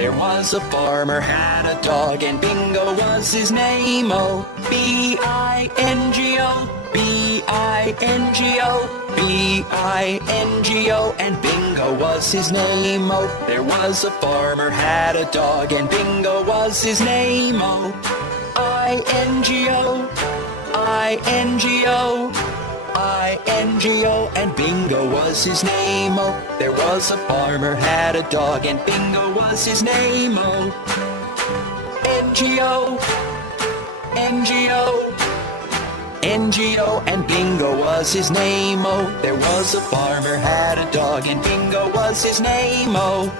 There was a farmer had a dog, and Bingo was his name. Oh, B-I-N-G-O, B-I-N-G-O, B-I-N-G-O, and Bingo was his name. Oh, there was a farmer had a dog, and Bingo was his name. Oh, I-N-G-O, I-N-G-O, I-N-G-O, and Bingo was his name. Oh, there was a farmer had a dog, and Bingo was his name. Oh, N-G-O, N-G-O, N-G-O, and Bingo was his name. Oh, there was a farmer had a dog, and Bingo was his name. Oh,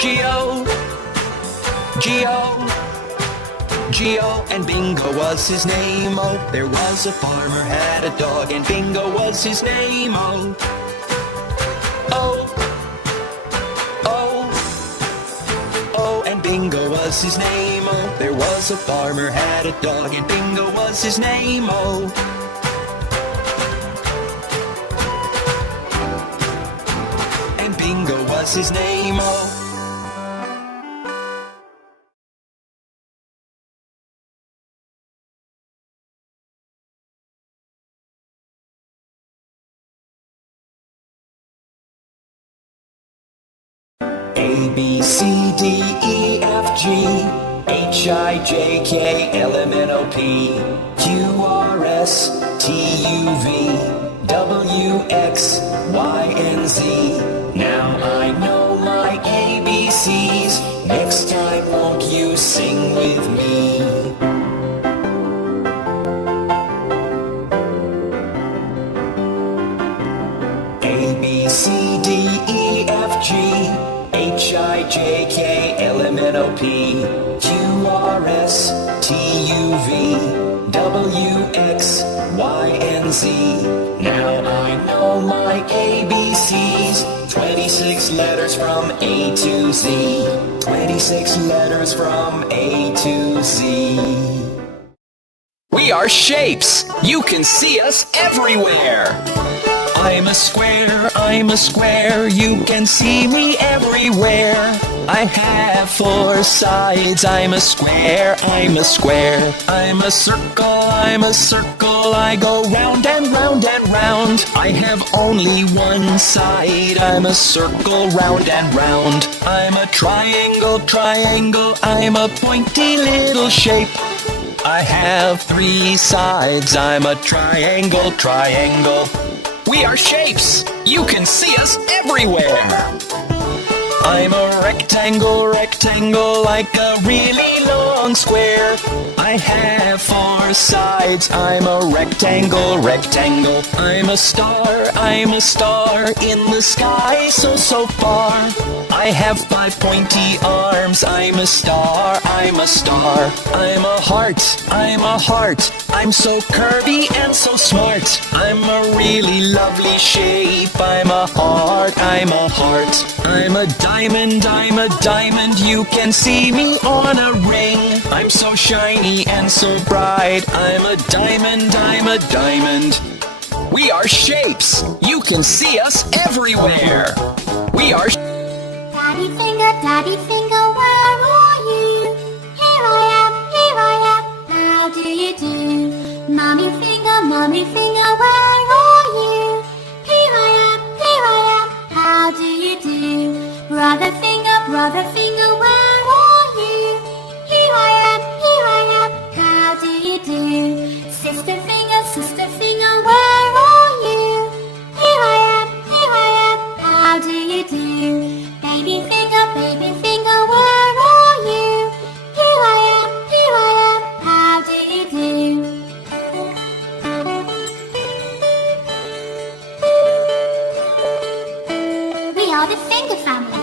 G-O, G-O, G-O, and Bingo was his name. Oh, there was a farmer had a dog, and Bingo was his name. Oh, oh, and Bingo was his name. Oh, there was a farmer had a dog, and Bingo was his name. Oh, and Bingo was his name. Oh. A, B, C, D, E, F, G, H, I, J, K, L, M, N, O, P, Q, R, S, T, U, V, W, X, Y, and Z. Now I know my ABCs. Next time won't you sing with me? A, B, C, D, E, F, G, H, I, J, K, L, M, N, O, P, Q, R, S, T, U, V, W, X, Y, and Z. Now I know my ABCs. 26 letters from A to Z. 26 letters from A to Z. We are shapes. You can see us everywhere. I'm a square, you can see me everywhere. I have 4 sides, I'm a square. I'm a circle, I go round and round and round. I have only 1 side, I'm a circle, round and round. I'm a triangle, I'm a pointy little shape. I have 3 sides, I'm a triangle. We are shapes. You can see us everywhere. I'm a rectangle, like a really long square. I have 4 sides. I'm a rectangle. I'm a star in the sky so far. I have 5 pointy arms. I'm a star. I'm a heart. I'm so curvy and so smart. I'm a really lovely shape. I'm a heart. I'm a diamond, you can see me on a ring. I'm so shiny and so bright. I'm a diamond. We are shapes. You can see us everywhere. We are Daddy finger, where are you? Here I am, how do you do? Mommy finger, where are you? Here I am, how do you do? Brother finger, where are you? Here I am, how do you do? Sister finger, where are you? Here I am, how do you do? Baby finger, where are you? Here I am, how do you do? We are the finger family.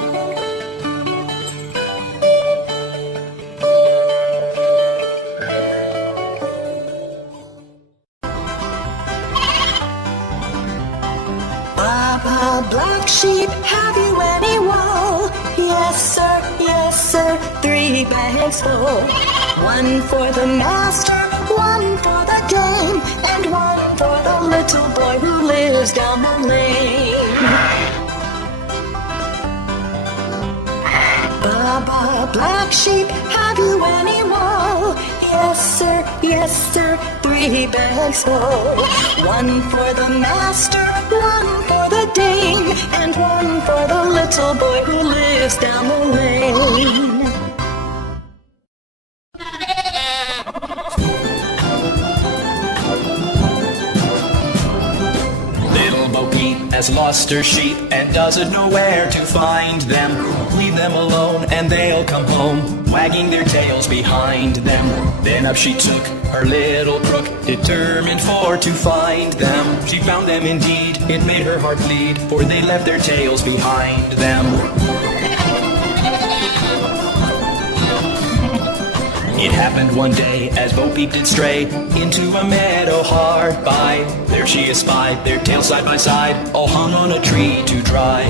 Black sheep, have you any wool? Yes sir, 3 bags full. 1 for the master, 1 for the dame, and 1 for the little boy who lives down the lane. Black sheep, have you any wool? Yes sir, 3 bags full. 1 for the master, 1 for the dame, and 1 for the little boy who lives down the lane. Little Bo Peep has lost her sheep and doesn't know where to find them. Leave them alone and they'll come home, wagging their tails behind them. Then up she took her little crook, determined for to find them. She found them indeed, it made her heart bleed, for they left their tails behind them. It happened one day as Bo Peep did stray into a meadow hard by. There she espied their tails side by side, all hung on a tree to dry.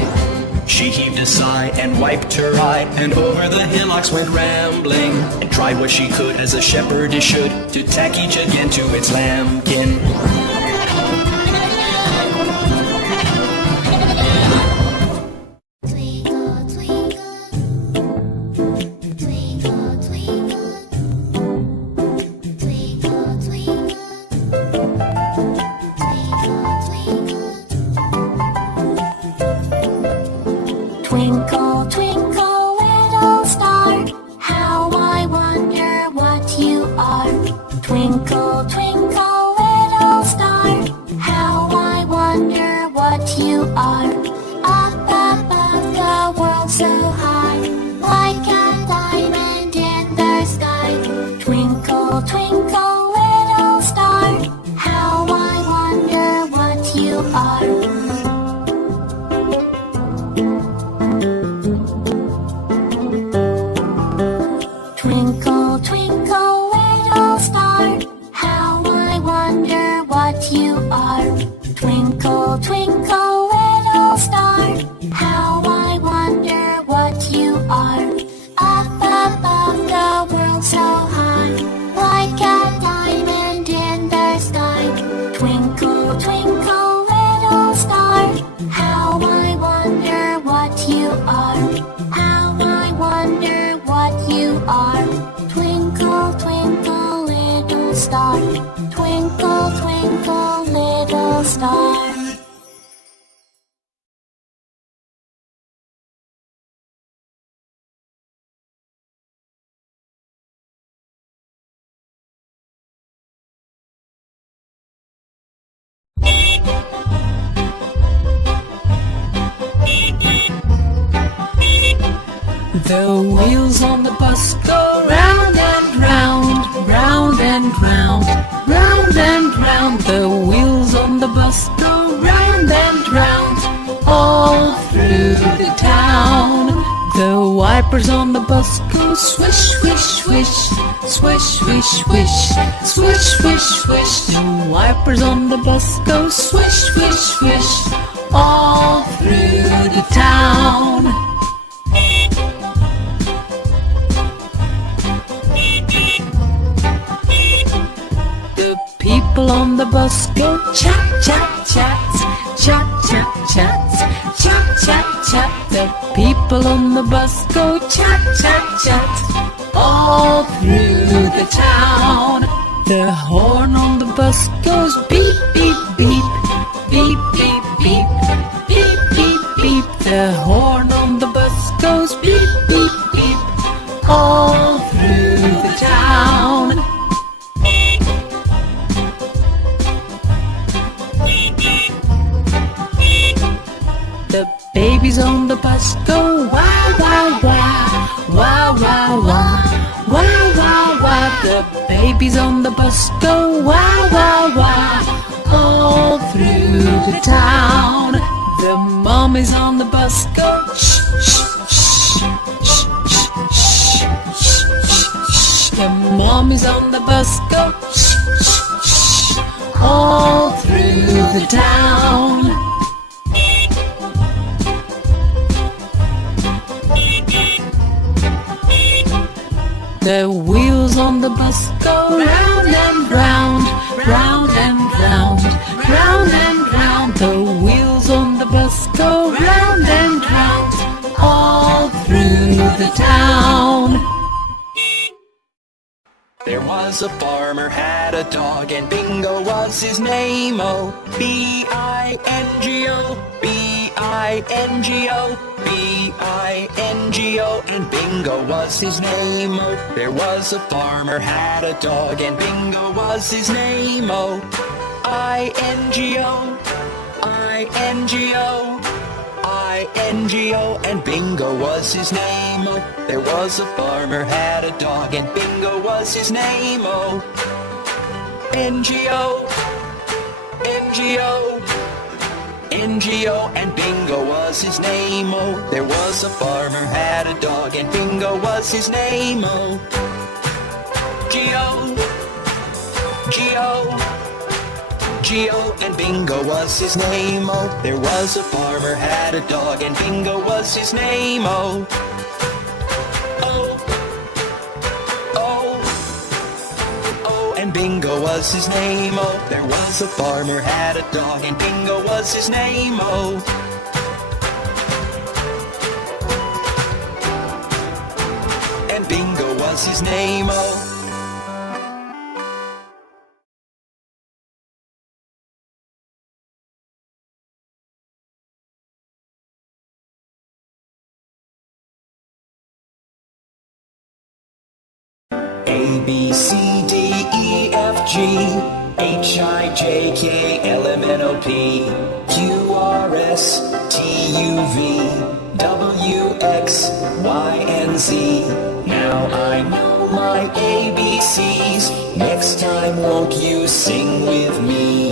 She heaved a sigh and wiped her eye, and over the hillocks went rambling, and tried what she could as a shepherdess should, to tack each again to its lambkin. Twinkle, twinkle, twinkle, twinkle, twinkle, little star, how I wonder what you are. Twinkle, twinkle, little star, how I wonder what you are. Up above the world so high, like a diamond in the sky. Twinkle, twinkle, little star, how I wonder what you are. Twinkle, twinkle, little star, how I wonder what you are. Twinkle, twinkle, little star, how I wonder what you are. Up above the world so high, like a diamond in the sky. Twinkle, twinkle, little star, how I wonder what you are. How I wonder what you are. Twinkle, twinkle, little star. Twinkle, twinkle, little star. The wheels on the bus go round and round, round and round, round and round. The wheels on the bus go round and round, all through the town. The wipers on the bus go swish, swish, swish, swish, swish, swish, swish, swish, swish. The wipers on the bus go swish, swish, swish, all through the town. People on the bus go chat, chat, chat, chat, chat, chat, chat, chat, chat. The people on the bus go chat, chat, chat, all through the town. The horn on the bus goes beep, beep, beep, beep, beep, beep, beep, beep, beep. The horn on the bus goes beep, beep, beep, all through the town. The babies on the bus go wow, wow, wow, wow, wow, wow, wow, wow, wow. The babies on the bus go wow, wow, wow, all through the town. The mommies on the bus go shh, shh, shh, shh, shh, shh, shh, shh. The mommies on the bus go shh, shh, shh, all through the town. The wheels on the bus go round and round, round and round, round and round. The wheels on the bus go round and round, all through the town. was a farmer had a dog, and Bingo was his name. Oh, B-I-N-G-O, B-I-N-G-O, B-I-N-G-O, and Bingo was his name. Oh, there was a farmer had a dog, and Bingo was his name. Oh, I-N-G-O, I-N-G-O, I-N-G-O, and Bingo was his name. Oh, there was a farmer had a dog, and Bingo was his name. Oh, N-G-O, N-G-O, N-G-O, and Bingo was his name. Oh, there was a farmer had a dog, and Bingo was his name. Oh, G-O, G-O, G-O, and Bingo was his name. Oh, there was a farmer had a dog, and Bingo was his name. Oh, oh, oh, oh, and Bingo was his name. Oh, there was a farmer had a dog, and Bingo was his name. Oh, and Bingo was his name. Oh. A, B, C, D, E, F, G, H, I, J, K, L, M, N, O, P, Q, R, S, T, U, V, W, X, Y, and Z. Now I know my ABCs. Next time won't you sing with me?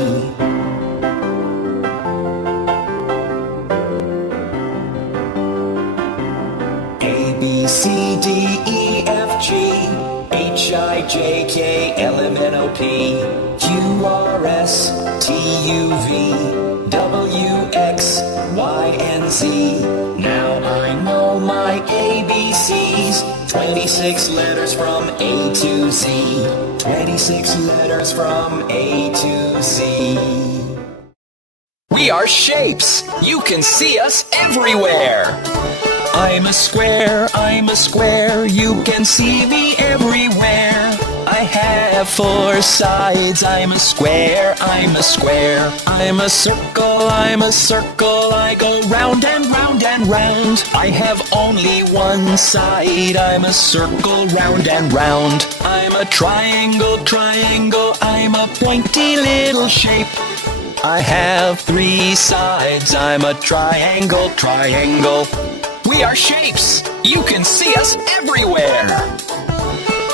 A, B, C, D, E, F, G, H, I, J, K, L, M, N, O, P, Q, R, S, T, U, V, W, X, Y, and Z. Now I know my ABCs. 26 letters from A to Z. 26 letters from A to Z. We are shapes. You can see us everywhere. I'm a square, you can see me everywhere. I have 4 sides, I'm a square. I'm a circle, I go round and round and round. I have only 1 side, I'm a circle, round and round. I'm a triangle, I'm a pointy little shape. I have 3 sides, I'm a triangle. We are shapes. You can see us everywhere.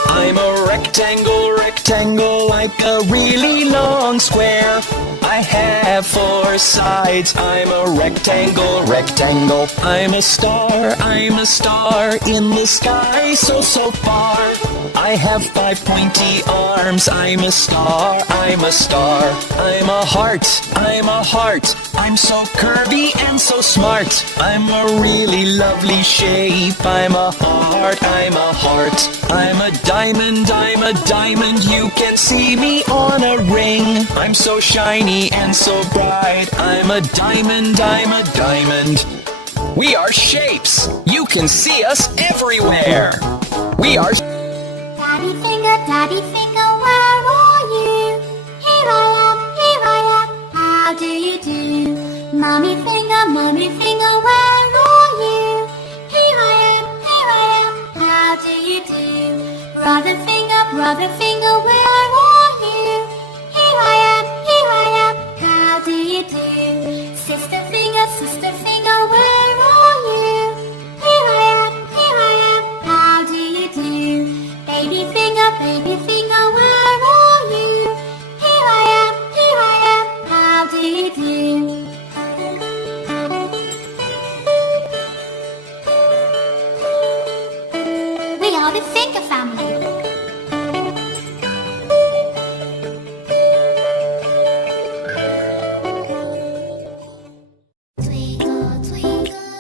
I'm a rectangle, like a really long square. I have 4 sides. I'm a rectangle. I'm a star in the sky, so far. I have 5 pointy arms. I'm a star. I'm a heart. I'm so curvy and so smart. I'm a really lovely shape. I'm a heart. I'm a diamond. You can see me on a ring. I'm so shiny and so bright. I'm a diamond. We are shapes. You can see us everywhere. We are... Daddy finger, where are you? Here I am, how do you do? Mommy finger, where are you? Here I am, how do you do? Brother finger, where are you? Here I am, how do you do? Sister finger, where are you? Here I am, how do you do? Baby finger, where are you? Here I am, how do you do? We are the finger family. Twinkle, twinkle,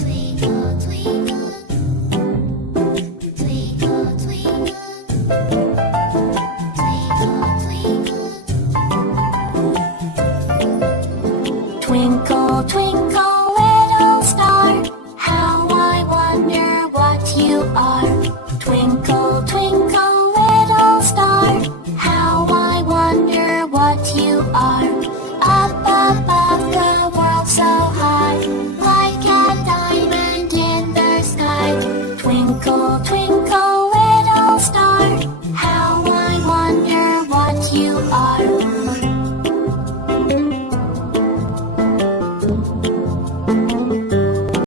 twinkle, twinkle, twinkle, twinkle, twinkle, little star, how I wonder what you are. Twinkle, twinkle, R